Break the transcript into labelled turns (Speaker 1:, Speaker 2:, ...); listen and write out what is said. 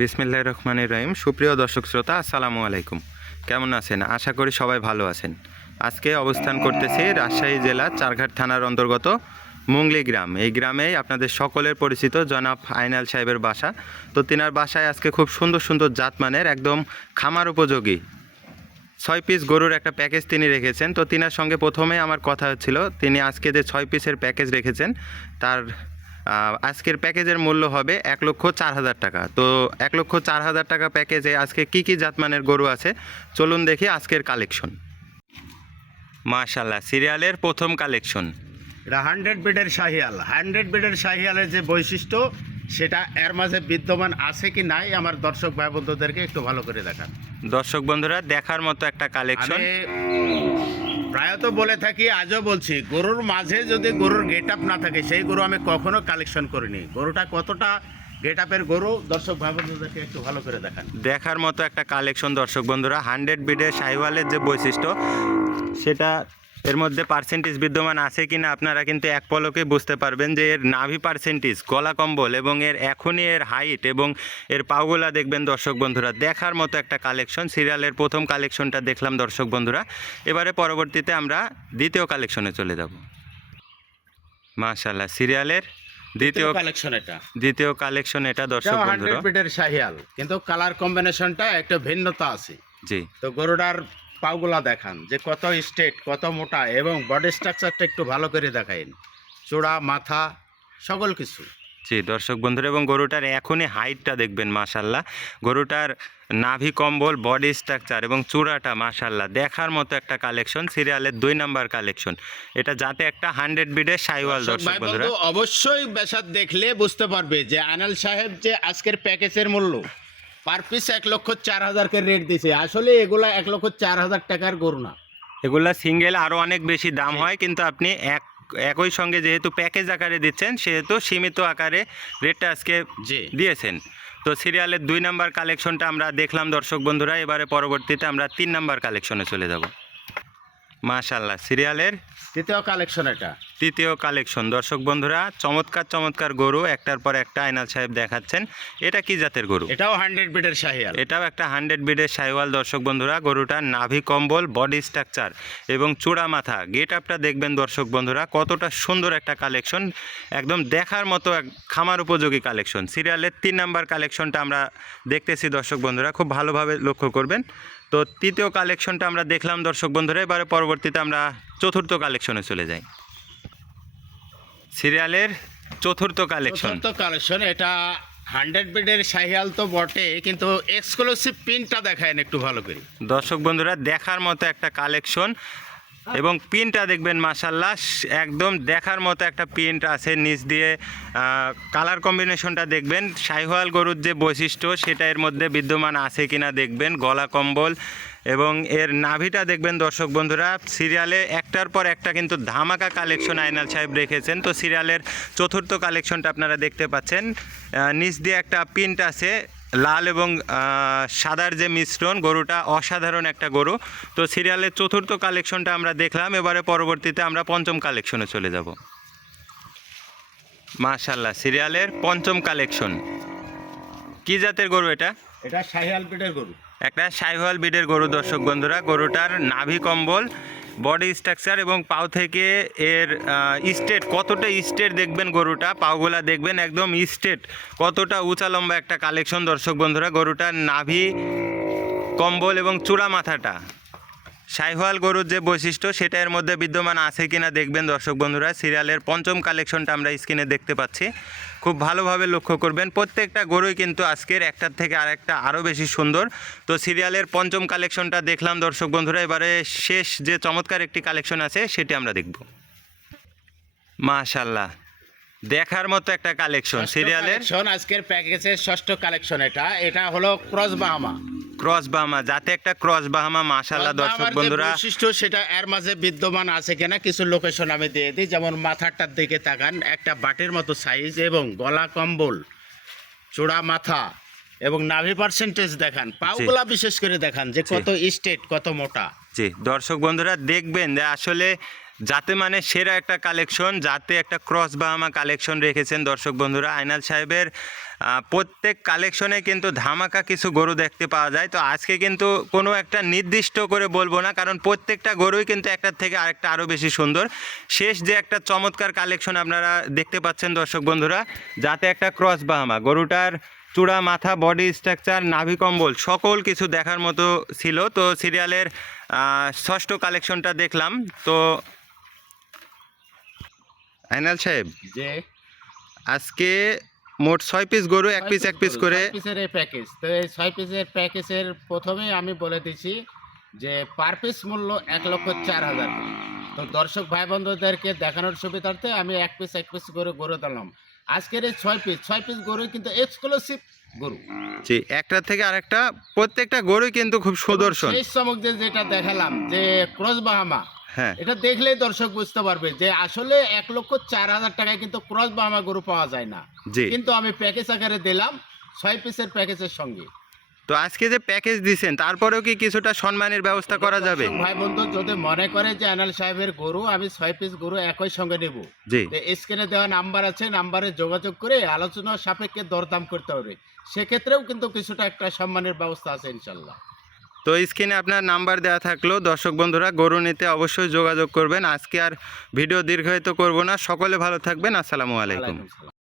Speaker 1: বিসমিল্লাহ রহমানির রহিম। সুপ্রিয় দর্শক শ্রোতা, আসসালামু আলাইকুম। কেমন আছেন? আশা করি সবাই ভালো আছেন। আজকে অবস্থান করতেছি রাজশাহী জেলার চারঘাট থানার অন্তর্গত মুংলি গ্রাম। এই গ্রামেই আপনাদের সকলের পরিচিত জনাব আইনাল সাহেবের বাসা। তো তিনার বাসায় আজকে খুব সুন্দর সুন্দর জাতমানের একদম খামার উপযোগী ছয় পিস গরুর একটা প্যাকেজ তিনি রেখেছেন। তো তিনার সঙ্গে প্রথমে আমার কথা হচ্ছিল, তিনি আজকে যে ছয় পিসের প্যাকেজ রেখেছেন, তার আজকের প্যাকেজের মূল্য হবে এক লক্ষ চার হাজার টাকা। তো এক লক্ষ চার হাজার টাকা প্যাকেজে আজকে কি কি জাতমানের গরু আছে? চলুন দেখি আজকের কালেকশন। মাশাল্লাহ সিরিয়ালের প্রথম কালেকশন।
Speaker 2: এটা হান্ড্রেড বেডের শাহিয়াল। হান্ড্রেড বেডের শাহিয়ালের যে বৈশিষ্ট্য সেটা এর মাঝে বিদ্যমান আছে কি নাই আমার দর্শক ভাই বন্ধুদেরকে একটু ভালো করে দেখান।
Speaker 1: দর্শক বন্ধুরা দেখার মতো একটা কালেকশন।
Speaker 2: প্রায়ত বলে থাকি, আজও বলছি, গরুর মাঝে যদি গরুর গেট আপ না থাকে, সেই গরু আমি কখনো কালেকশন করিনি। গরুটা কতটা গেট আপের গরু? দর্শক ভাই বন্ধুদেরকে একটু ভালো করে দেখান।
Speaker 1: দেখার মতো একটা কালেকশন দর্শক বন্ধুরা। হান্ড্রেড বিডের সাইওয়ালের যে বৈশিষ্ট্য, সেটা এর মধ্যে পার্সেন্টেজ বিদ্যমান আছে কিনা আপনারা কিন্তু এক পলকে বুঝতে পারবেন যে এর নাভি পার্সেন্টেজ গলা কম্বল এবং এর এখনই এর হাইট এবং এর পাওগুলা দেখবেন দর্শক বন্ধুরা। দেখার মতো একটা কালেকশন সিরিয়ালের প্রথম কালেকশনটা দেখলাম দর্শক বন্ধুরা। এবারে পরবর্তীতে আমরা দ্বিতীয় কালেকশনে চলে যাব। মাশাল্লাহ সিরিয়ালের দ্বিতীয়
Speaker 2: কালেকশন এটা।
Speaker 1: দ্বিতীয় কালেকশন এটা দর্শক বন্ধুরা।
Speaker 2: হান্ড্রেড বেডের শাহিয়াল কিন্তু কালার কম্বিনেশনটা একটা ভিন্নতা আছে।
Speaker 1: জি।
Speaker 2: তো গরুটার পাগুলা দেখান যে কত স্টেট কত মোটা এবং বডি স্ট্রাকচারটা একটু ভালো করে দেখাইন। চূড়া মাথা সকল কিছু।
Speaker 1: জি দর্শক বন্ধুরা এবং গরুটার এখনই হাইটটা দেখবেন মাশাল্লাহ গরুটার নাভি কম্বল বডি স্ট্রাকচার এবং চূড়াটা মাশাল্লাহ দেখার মতো একটা কালেকশন সিরিয়ালের দুই নাম্বার কালেকশন এটা যাতে একটা হান্ড্রেড বিডের সাইওয়াল দর্শক বন্ধুরা
Speaker 2: বন্ধু অবশ্যই বেসাদ দেখলে বুঝতে পারবে যে আনাল সাহেব যে আজকের প্যাকেজের মূল্য। পার পিস এক লক্ষ চার হাজারকে রেট দিছে। আসলে এগুলা এক লক্ষ চার হাজার টাকার গরু না।
Speaker 1: এগুলা সিঙ্গেল আরও অনেক বেশি দাম হয় কিন্তু আপনি এক একই সঙ্গে যেহেতু প্যাকেজ আকারে দিচ্ছেন সেহেতু সীমিত আকারে রেটটা আজকে
Speaker 2: যে
Speaker 1: দিয়েছেন। তো সিরিয়ালের দুই নাম্বার কালেকশনটা আমরা দেখলাম দর্শক বন্ধুরা এবারে পরবর্তীতে আমরা তিন নাম্বার কালেকশনে চলে যাব। মাশাল্লাহ সিরিয়ালের
Speaker 2: তৃতীয় কালেকশন এটা।
Speaker 1: তৃতীয় কালেকশন দর্শক বন্ধুরা চমৎকার চমৎকার গরু একটার পর একটা আইনাল সাহেব দেখাচ্ছেন। এটা কি জাতের গরু?
Speaker 2: এটাও হান্ড্রেড বিটের শাহিয়াল।
Speaker 1: এটাও একটা হান্ড্রেড বিডের সাইওয়াল দর্শক বন্ধুরা। গরুটার নাভি কম্বল বডি স্ট্রাকচার এবং চূড়া মাথা। গেট আপটা দেখবেন দর্শক বন্ধুরা কতটা সুন্দর একটা কালেকশন একদম দেখার মতো এক খামার উপযোগী কালেকশন সিরিয়ালের তিন নাম্বার কালেকশনটা আমরা দেখতেছি দর্শক বন্ধুরা। খুব ভালোভাবে লক্ষ্য করবেন। তো তৃতীয় কালেকশনটা আমরা দেখলাম দর্শক বন্ধুরা। এবারে পরবর্তীতে আমরা চতুর্থ কালেকশনে চলে যাই। সিরিয়ালের চতুর্থ কালেকশন
Speaker 2: চতুর্থ কালেকশন এটা হান্ড্রেড বেডের শাহিয়াল তো বটে কিন্তু এক্সক্লুসিভ পিনটা দেখায় একটু ভালো করে।
Speaker 1: দর্শক বন্ধুরা দেখার মতো একটা কালেকশন এবং পিনটা দেখবেন মাসাল্লাহ একদম দেখার মতো একটা প্রিন্ট আছে নিচ দিয়ে। কালার কম্বিনেশনটা দেখবেন, শাহিওয়াল গরুর যে বৈশিষ্ট্য, সেটা এর মধ্যে বিদ্যমান আছে কিনা দেখবেন, গলা কম্বল এবং এর নাভিটা দেখবেন, দর্শক বন্ধুরা, সিরিয়ালে একটার পর একটা কিন্তু ধামাকা কালেকশন আইনাল সাহেব রেখেছেন। তো সিরিয়ালের চতুর্থ কালেকশনটা আপনারা দেখতে পাচ্ছেন। নিচ দিয়ে একটা প্রিন্ট আছে লাল এবং সাদার যে মিশ্রণ গরুটা অসাধারণ একটা গরু। তো সিরিয়ালের চতুর্থ কালেকশনটা আমরা দেখলাম এবারে পরবর্তীতে আমরা পঞ্চম কালেকশনে চলে যাব। মাশাল্লাহ সিরিয়ালের পঞ্চম কালেকশন। কি জাতের গরু এটা?
Speaker 2: এটা শাহিয়াল বেডের গরু।
Speaker 1: একটা সাইহল বিডের গরু দর্শক বন্ধুরা। গরুটার নাভি কম্বল বডি স্ট্রাকচার এবং পাও থেকে এর স্টেট কতটা স্টেট দেখবেন গরুটা? পাওগুলা দেখবেন একদম স্টেট কতটা উঁচা লম্বা একটা কালেকশন দর্শক বন্ধুরা, গরুটার নাভি, কম্বল এবং চূড়া মাথাটা। সাইহওয়াল গরুর যে বৈশিষ্ট্য, সেটা এর মধ্যে বিদ্যমান আছে কিনা দেখবেন দর্শক বন্ধুরা। সিরিয়ালের পঞ্চম কালেকশনটা আমরা স্ক্রিনে দেখতে পাচ্ছি। খুব ভালোভাবে লক্ষ্য করবেন, প্রত্যেকটা গরুই কিন্তু আজকের একটার থেকে আরেকটা আরও বেশি সুন্দর। তো সিরিয়ালের পঞ্চম কালেকশনটা দেখলাম দর্শক বন্ধুরা, এবারে শেষ যে চমৎকার একটি কালেকশন আছে, সেটি আমরা দেখব। মাশাল্লাহ। দেখার মতো একটা কালেকশন সিরিয়ালের
Speaker 2: কালেকশন আজকের প্যাকেজের ষষ্ঠ কালেকশন এটা। এটা হলো ক্রস বাহামা
Speaker 1: ক্রস বাহামা যাতে একটা ক্রস বাহামা মাশাল্লাহ দর্শক বন্ধুরা।
Speaker 2: বৈশিষ্ট্য সেটা এর মাঝে বিদ্যমান আছে কিনা কিছু লোকেশন আমি দিয়ে দিই। যেমন মাথাটার দিকে তাকান একটা বাটির মতো সাইজ এবং গলা কম্বল চূড়া মাথা এবং নাভি পার্সেন্টেজ দেখান। পাগুলা বিশেষ করে দেখান যে কত স্টেট কত মোটা।
Speaker 1: জি দর্শক বন্ধুরা দেখবেন যে আসলে যাতে মানে সেরা একটা কালেকশন যাতে একটা ক্রস বাহামা কালেকশন রেখেছেন দর্শক বন্ধুরা। আইনাল সাহেবের প্রত্যেক কালেকশনে কিন্তু ধামাকা কিছু গরু দেখতে পাওয়া যায়। তো আজকে কিন্তু কোনো একটা নির্দিষ্ট করে বলব না, কারণ প্রত্যেকটা গরুই কিন্তু একটার থেকে আরেকটা আরও বেশি সুন্দর। শেষ যে একটা চমৎকার কালেকশন আপনারা দেখতে পাচ্ছেন দর্শক বন্ধুরা, যাতে একটা ক্রস বাহামা। গরুটার চূড়া, মাথা বডি স্ট্রাকচার নাভি কম্বল, সকল কিছু দেখার মতো ছিল। তো সিরিয়ালের ষষ্ঠ কালেকশনটা দেখলাম। তো আইনাল সাহেব
Speaker 2: যে
Speaker 1: আজকে মোট ছয় পিস গরু এক পিস এক পিস করে।
Speaker 2: পিসের এই প্যাকেজ তো এই ছয় পিসের প্যাকেজের প্রথমেই আমি বলে দিচ্ছি যে পার পিস মূল্য এক লক্ষ চার হাজার। তো দর্শক ভাই বন্ধুদেরকে দেখানোর সুবিধার্থে আমি এক পিস এক পিস করে গরু দিলাম। আজকের এই ছয় পিস ছয় পিস গরু কিন্তু এক্সক্লুসিভ গরু।
Speaker 1: জি একটা থেকে আরেকটা প্রত্যেকটা গরুই কিন্তু খুব সুদর্শন।
Speaker 2: শেষ চমক যে যেটা দেখালাম যে ক্রস বাহামা
Speaker 1: হ্যাঁ।
Speaker 2: এটা দেখলেই দর্শক বুঝতে পারবে যে আসলে এক লক্ষ চার হাজার টাকায় কিন্তু ক্রস বাহামা গরু পাওয়া যায় না। কিন্তু আমি প্যাকেজ আকারে দিলাম ছয় পিসের প্যাকেজের সঙ্গে।
Speaker 1: তো আজকে যে প্যাকেজ দিছেন তারপরেও কি কিছুটা সম্মানের ব্যবস্থা করা যাবে?
Speaker 2: ভাই বন্ধু যদি মনে করে যে আনাল সাহেবের গরু আমি ছয় পিস গরু একই সঙ্গে নেব।
Speaker 1: জি।
Speaker 2: স্ক্রিনে দেওয়া নাম্বার আছে নাম্বারে যোগাযোগ করে আলোচনা সাপেক্ষে দরদাম করতে হবে। সেক্ষেত্রেও কিন্তু কিছুটা একটা সম্মানের ব্যবস্থা আছে ইনশাল্লাহ।
Speaker 1: তো স্ক্রিনে আপনার নাম্বার দেওয়া থাকল। দর্শক বন্ধুরা, গরু নিতে অবশ্যই যোগাযোগ করবেন। আজকে আর ভিডিও দীর্ঘায়িত করব না। সকলে ভালো থাকবেন। আসসালামু আলাইকুম।